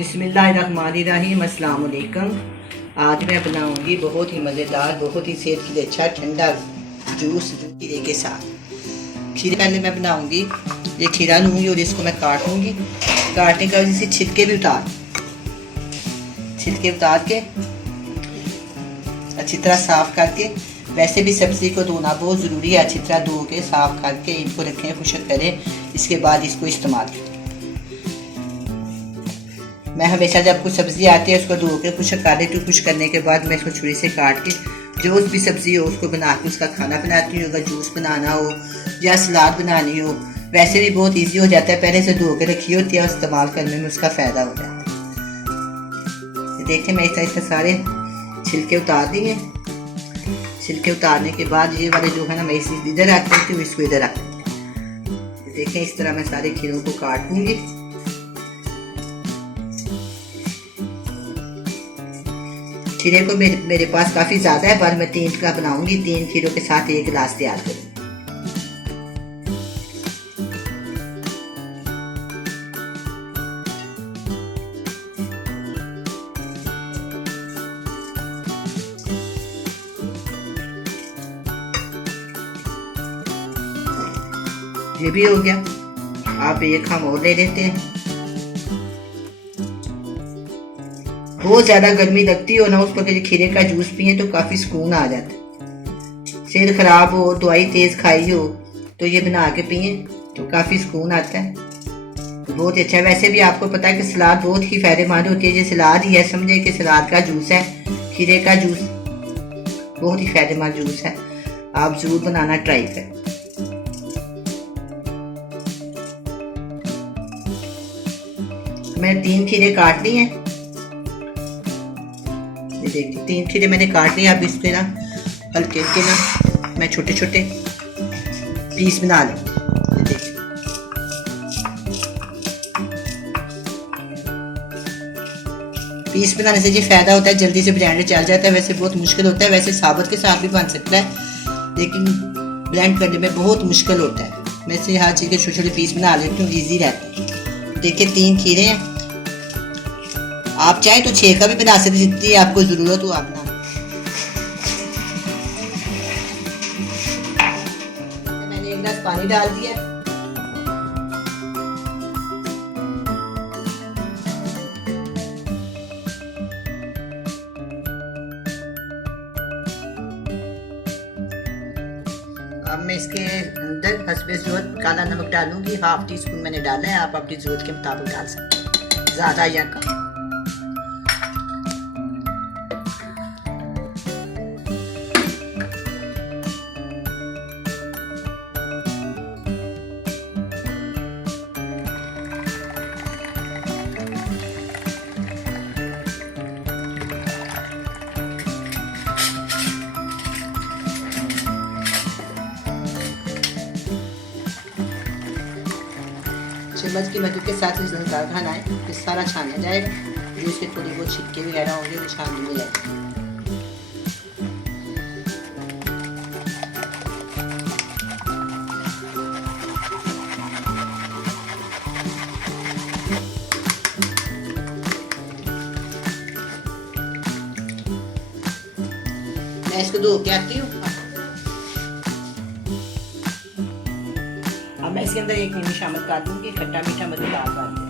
बिस्मिल्लाहिर्रहमानिर्रहीम। अस्सलाम वालेकुम। आज मैं बनाऊंगी बहुत ही मज़ेदार, बहुत ही सेहत के लिए अच्छा ठंडा जूस खीरे के साथ। खीरे पहले मैं बनाऊंगी, ये खीरा लूँगी और इसको मैं काट लूँगी। काटने के बाद इसे छिलके उतार के अच्छी तरह साफ़ करके, वैसे भी सब्ज़ी को धोना बहुत ज़रूरी है, अच्छी तरह धो के साफ़ करके इनको रखें, खुश्क करें, इसके बाद इसको इस्तेमाल करें। मैं हमेशा जब कुछ सब्ज़ी आती है उसको धो के खुश्क कर लेती हूँ। खुश्क करने के बाद मैं इसको छुरी से काट के जो भी सब्ज़ी हो उसको बना के उसका खाना बनाती हूँ। अगर जूस बनाना हो या सलाद बनानी हो, वैसे भी बहुत इजी हो जाता है, पहले से धो के रखी होती है और इस्तेमाल करने में उसका फ़ायदा होता है। देखिए मैं इस तरह से सारे छिलके उतार दिए। छिलके उतारने के बाद ये वाले जो है ना, मैं इधर रख देती हूँ, इसको इधर रख देती हूँ। देखें इस तरह मैं सारे खीरों को काट लूँगी। खीरे को मेरे पास काफ़ी ज़्यादा है, पर मैं 3 का बनाऊंगी। 3 खीरों के साथ 1 गिलास तैयार करूँगी। ये भी हो गया। आप 1 हम और ले लेते हैं। बहुत ज़्यादा गर्मी लगती हो ना, उस पर खीरे का जूस पिए तो काफ़ी सुकून आ जाता है। सेहत ख़राब हो, दवाई तेज़ खाई हो, तो ये बना के पिए तो काफ़ी सुकून आता है, बहुत अच्छा है। वैसे भी आपको पता है कि सलाद बहुत ही फ़ायदेमंद होती है। ये सलाद ही है, समझे कि सलाद का जूस है। खीरे का जूस बहुत ही फ़ायदेमंद जूस है, आप ज़रूर बनाना ट्राई करें। मैंने 3 खीरे काट लिए हैं। देखिए 3 खीरे मैंने काट लिए। अब इसमें ना हल्के हल्के ना मैं छोटे छोटे पीस बना लूँगी। देखिए पीस बनाने से ये फ़ायदा होता है, जल्दी से ब्लेंडर चल जाता है। वैसे बहुत मुश्किल होता है, वैसे साबुत के साथ भी बन सकता है, लेकिन ब्लेंड करने में बहुत मुश्किल होता है। मैं इसे हर चीज़ के छोटे छोटे पीस बना लेती हूँ, ईजी रहता है। देखिए 3 खीरे हैं, आप चाहे तो 6 का भी बना सकते, जितनी आपको ज़रूरत हो आप बना। मैंने 1 गिलास पानी डाल दिया। अब मैं इसके अंदर हस्बे ज़रूरत काला नमक डालूंगी। 1/2 टीस्पून मैंने डाला है, आप अपनी ज़रूरत के मुताबिक डाल सकते हैं, ज़्यादा या कम। चम्मच की मदद के साथ इस खाना है, ये सारा छाना जाएगा। जो इसके थोड़ी बहुत छिटके वगैरह होंगे वो छानने में जाएंगे। मैं इसको धो के आती हूँ। अब मैं इसके अंदर 1 नींबू शामिल कर दूंगी, खट्टा मीठा मज़ेदार बन जाए।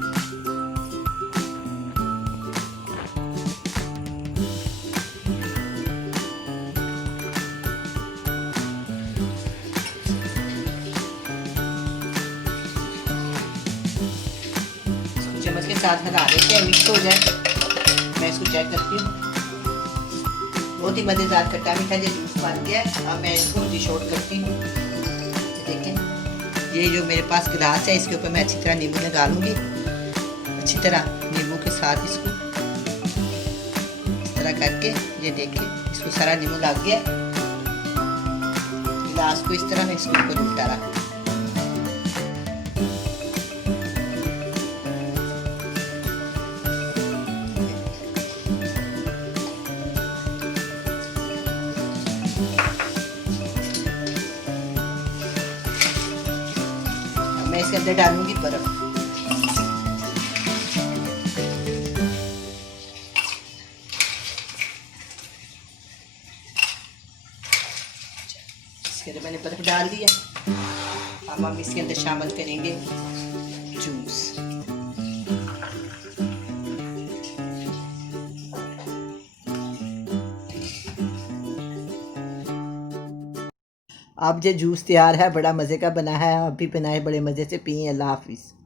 चम्मच के साथ हिला देते हैं, मिक्स हो जाए। मैं इसको चेक करती हूँ। बहुत ही मज़ेदार खट्टा मीठा ये जूस बन गया है। अब मैं इसको डिश आउट करती हूँ। देखें ये जो मेरे पास गिलास है, इसके ऊपर मैं अच्छी तरह नींबू लगा लूँगी। अच्छी तरह नींबू के साथ इसको इस तरह करके, ये देखिए इसको सारा नींबू लग गया। गिलास को इस तरह मैं इसके ऊपर उल्टा रख। मैं इसके अंदर डालूंगी बर्फ। तो मैंने बर्फ़ डाल दिया। अब हम इसके अंदर शामिल करेंगे जूस। अब जो जूस तैयार है बड़ा मज़े का बना है, आप भी बनाए, बड़े मज़े से पिए। अल्लाह हाफिज़।